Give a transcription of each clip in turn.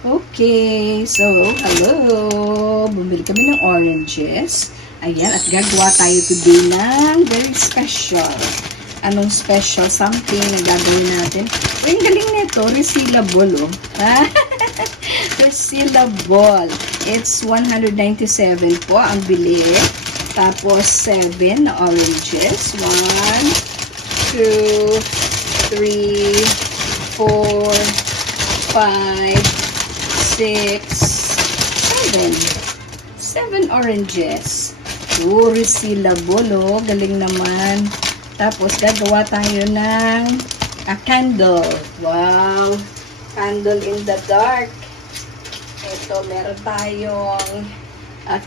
Okay, so, hello! Bumili kami ng oranges. Ayan, at gagawa tayo today ng very special. Anong special? Something na gagawin natin. Ang galing nito, resealable, oh. Resealable. It's 197 po ang bili. Tapos, 7 na oranges. 1, 2, 3, 4, 5, 6, 7. 7 oranges. Oh, resealable, oh. Galing naman. Tapos, gagawa tayo ng a candle. Wow! Candle in the dark. Ito, meron tayong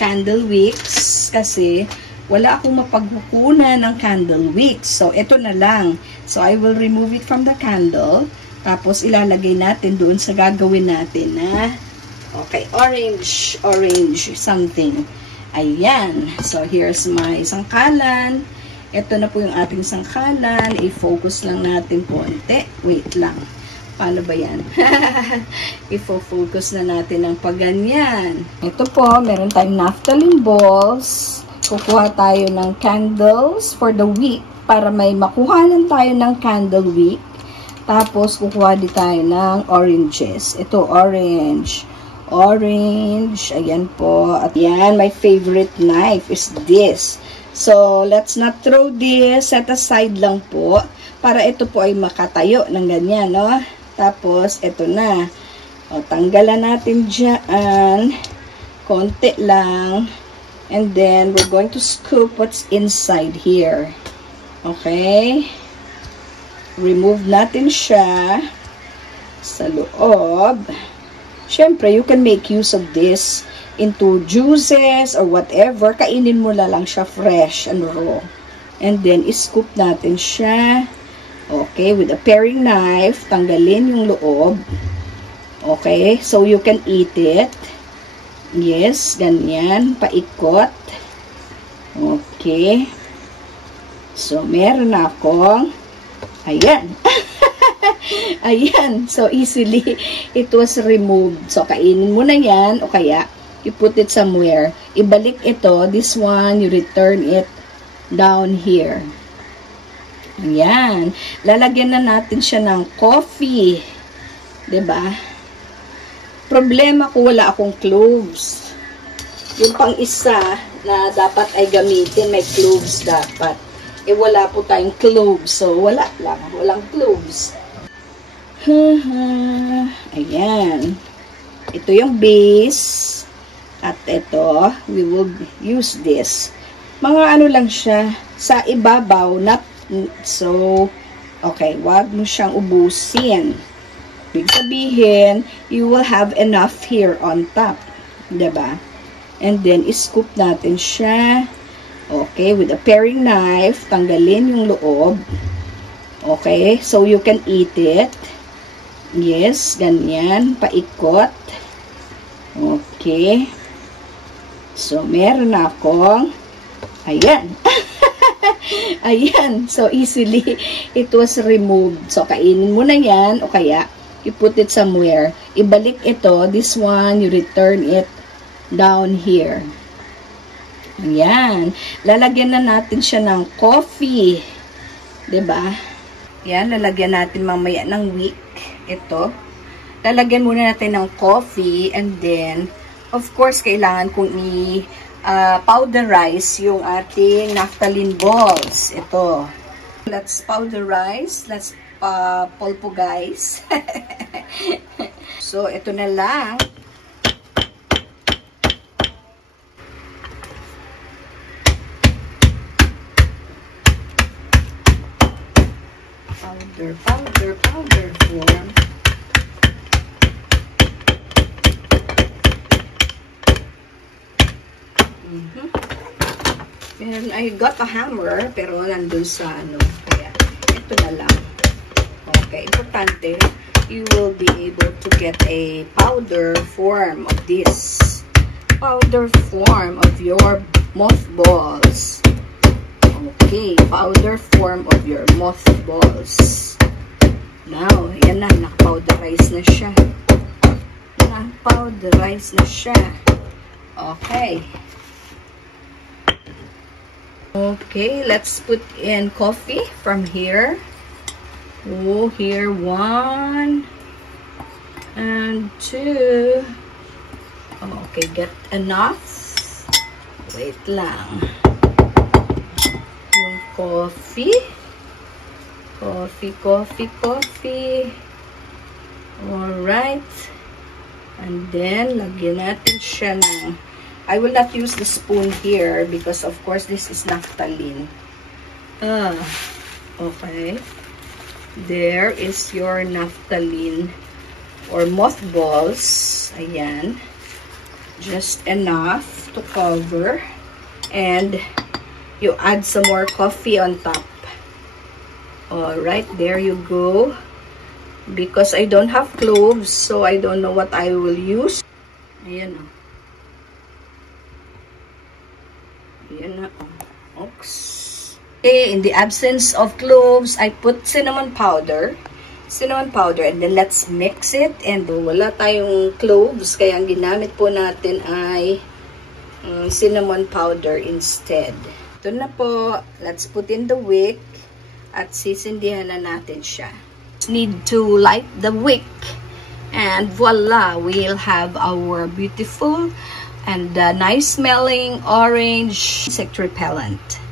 candle wicks. Kasi, wala akong mapagkukunan ng candle wicks. So, ito na lang. So, I will remove it from the candle. Tapos, ilalagay natin doon sa gagawin natin na, okay, orange something. Ayan. So, here's my sangkalan. Ito na po yung ating sangkalan. I-focus lang natin konti. Wait lang. Paano ba yan? I-focus na natin ng pagganyan. Ito po, meron tayong naphthalene balls. Kukuha tayo ng candles for the wick para may makuhanan tayo ng candle wick. Tapos, kukuha din tayo ng oranges. Ito, orange. Orange. Ayan po. At yan, my favorite knife is this. So, let's not throw this. Set aside lang po. Para ito po ay makatayo ng ganyan, no? Tapos, ito na. O, tanggalan natin dyan. Konti lang. And then, we're going to scoop what's inside here. Okay? Remove natin siya sa loob. Siyempre, you can make use of this into juices or whatever. Kainin mo lang siya fresh and raw. And then, scoop natin siya. Okay, with a paring knife, tanggalin yung loob. Okay, so you can eat it. Yes, ganyan, paikot. Okay. So, meron akong ayan. Ayan. So, easily, it was removed. So, kainin mo na yan. O kaya, you put it somewhere. Ibalik ito. This one, you return it down here. Ayan. Lalagyan na natin siya ng coffee. Diba? Problema ko, wala akong cloves. Yung pang isa na dapat ay gamitin, may cloves dapat. Eh, wala po tayong cloves. So, wala lang. Walang cloves. Ayan. Ito yung base. At ito, we will use this. Mga ano lang siya, sa ibabaw. So, okay, wag mo siyang ubusin. Ibig sabihin, you will have enough here on top. Diba? And then, scoop natin siya. Okay, with a paring knife, tanggalin yung loob. Okay, so you can eat it. Yes, ganyan, paikot. Okay. So, meron akong, ayan. Ayan, so easily, it was removed. So, kainin mo na yan, o kaya, you put it somewhere. Ibalik ito, this one, you return it down here. Ayan. Lalagyan na natin siya ng coffee. Diba? Ayan, lalagyan natin mamaya ng wick. Ito. Lalagyan muna natin ng coffee and then, of course, kailangan kong powderize yung ating naphthalene balls. Ito. Let's powderize. Let's pulpo, guys. So, ito na lang. Powder form. And I got a hammer, pero nandun sa ano. Kaya, ito na lang. Okay, importante, you will be able to get a powder form of this. Powder form of your mothballs. Okay, powder form of your mothballs. Now, yan na, nakapowderize na siya. Na, Na-powderize na siya. Okay. Okay, let's put in coffee from here. Oh, here 1 and 2. Okay, get enough. Wait lang. Yung coffee. Coffee. Alright. And then, lagyan natin siya ng... I will not use the spoon here because, of course, this is naphthalene. Okay. There is your naphthalene or mothballs. Ayan. Just enough to cover. And you add some more coffee on top. Alright, there you go. Because I don't have cloves, so I don't know what I will use. Ayan o. Ayan na o. Oops. Okay, in the absence of cloves, I put cinnamon powder. And then let's mix it. And wala tayong cloves, kaya ang ginamit po natin ay cinnamon powder instead. Ito na po. Let's put in the wick at sisindihan na natin siya. Need to light the wick, and voila, we'll have our beautiful and nice smelling orange insect repellent.